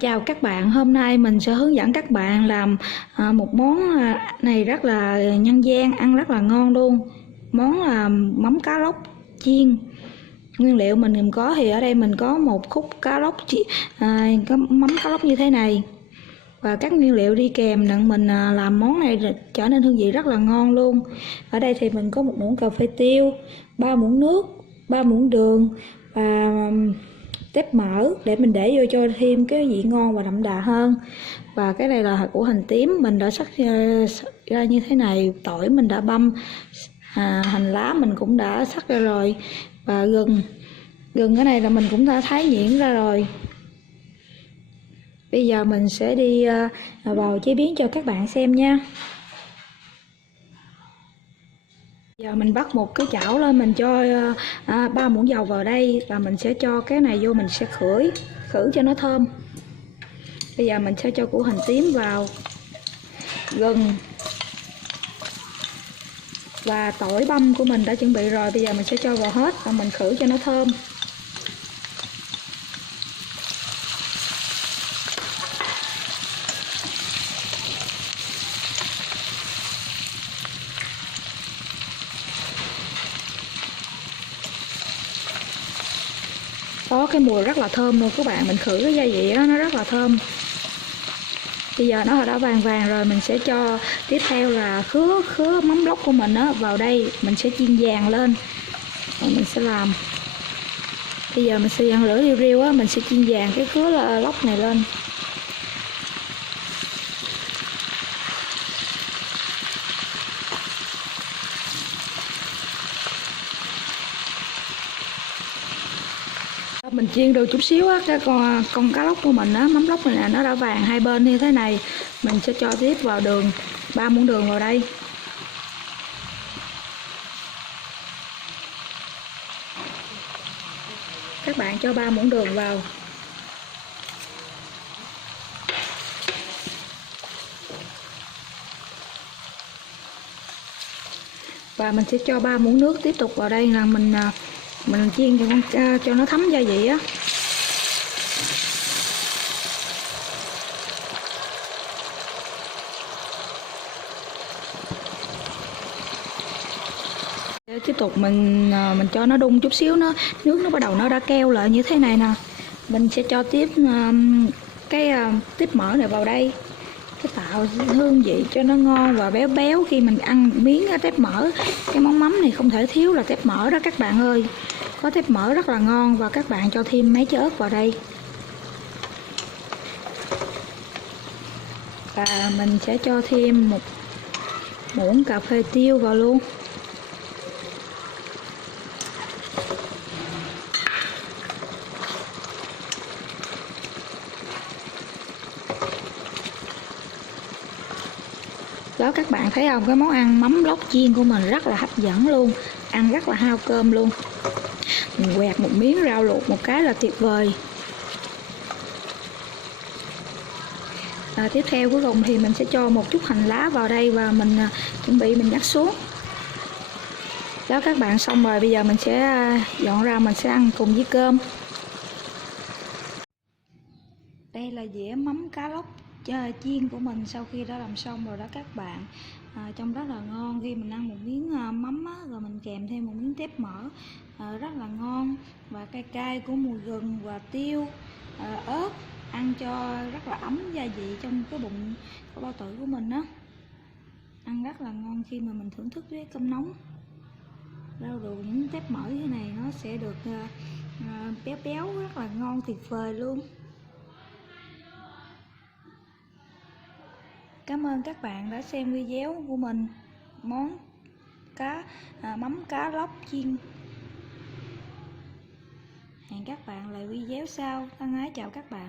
Chào các bạn, hôm nay mình sẽ hướng dẫn các bạn làm một món này rất là nhân gian, ăn rất là ngon luôn. Món là mắm cá lóc chiên. Nguyên liệu mình có thì ở đây mình có một khúc cá lóc có mắm cá lóc như thế này. Và các nguyên liệu đi kèm đặng mình làm món này trở nên hương vị rất là ngon luôn. Ở đây thì mình có một muỗng cà phê tiêu, 3 muỗng nước, 3 muỗng đường và tép mỡ để mình để vô cho thêm cái vị ngon và đậm đà hơn. Và cái này là củ hành tím mình đã sắc ra như thế này, tỏi mình đã băm, hành lá mình cũng đã sắc ra rồi, và gừng cái này là mình cũng đã thái nhuyễn ra rồi. Bây giờ mình sẽ đi vào chế biến cho các bạn xem nha. Giờ mình bắt một cái chảo lên, mình cho 3 muỗng dầu vào đây và mình sẽ cho cái này vô, mình sẽ khử cho nó thơm. Bây giờ mình sẽ cho củ hành tím vào, gừng và tỏi băm của mình đã chuẩn bị rồi. Bây giờ mình sẽ cho vào hết và mình khử cho nó thơm. Có cái mùi rất là thơm luôn các bạn, mình khử cái gia vị đó, nó rất là thơm. Bây giờ nó đã vàng vàng rồi, mình sẽ cho tiếp theo là khứa mắm lóc của mình đó vào đây, mình sẽ chiên vàng lên rồi mình sẽ làm. Bây giờ mình sẽ dặn lửa riu riu á, mình sẽ chiên vàng cái khứa lóc này lên. Mình chiên được chút xíu á, cái con cá lóc của mình á, mắm lóc này nè, nó đã vàng hai bên như thế này. Mình sẽ cho tiếp vào đường, 3 muỗng đường vào đây. Các bạn cho 3 muỗng đường vào. Và mình sẽ cho 3 muỗng nước tiếp tục vào đây, là mình chiên cho nó thấm gia vị á. Tiếp tục mình cho nó đun chút xíu, nước nó bắt đầu nó đã keo lại như thế này nè. Mình sẽ cho tiếp tiếp mỡ này vào đây, cái tạo hương vị cho nó ngon và béo béo. Khi mình ăn miếng tép mỡ, cái món mắm này không thể thiếu là tép mỡ đó các bạn ơi. Có tép mỡ rất là ngon. Và các bạn cho thêm mấy trái ớt vào đây. Và mình sẽ cho thêm một muỗng cà phê tiêu vào luôn. Đó, các bạn thấy không, cái món ăn mắm lóc chiên của mình rất là hấp dẫn luôn, ăn rất là hao cơm luôn. Mình quẹt một miếng rau luộc một cái là tuyệt vời. Tiếp theo cuối cùng thì mình sẽ cho một chút hành lá vào đây và mình chuẩn bị mình nhắc xuống. Đó các bạn, xong rồi bây giờ mình sẽ dọn ra, mình sẽ ăn cùng với cơm. Đây là dĩa mắm cá lóc chiên của mình sau khi đã làm xong rồi đó các bạn. Trông rất là ngon. Khi mình ăn một miếng mắm á, rồi mình kèm thêm một miếng tép mỡ rất là ngon, và cay cay của mùi gừng và tiêu, ớt, ăn cho rất là ấm gia vị trong cái bụng, cái bao tử của mình á. Ăn rất là ngon khi mà mình thưởng thức với cơm nóng. Rau đồ những tép mỡ như thế này nó sẽ được béo béo, rất là ngon, tuyệt vời luôn. Cảm ơn các bạn đã xem video của mình món mắm cá lóc chiên. Hẹn các bạn lại video sau. Thân ái chào các bạn.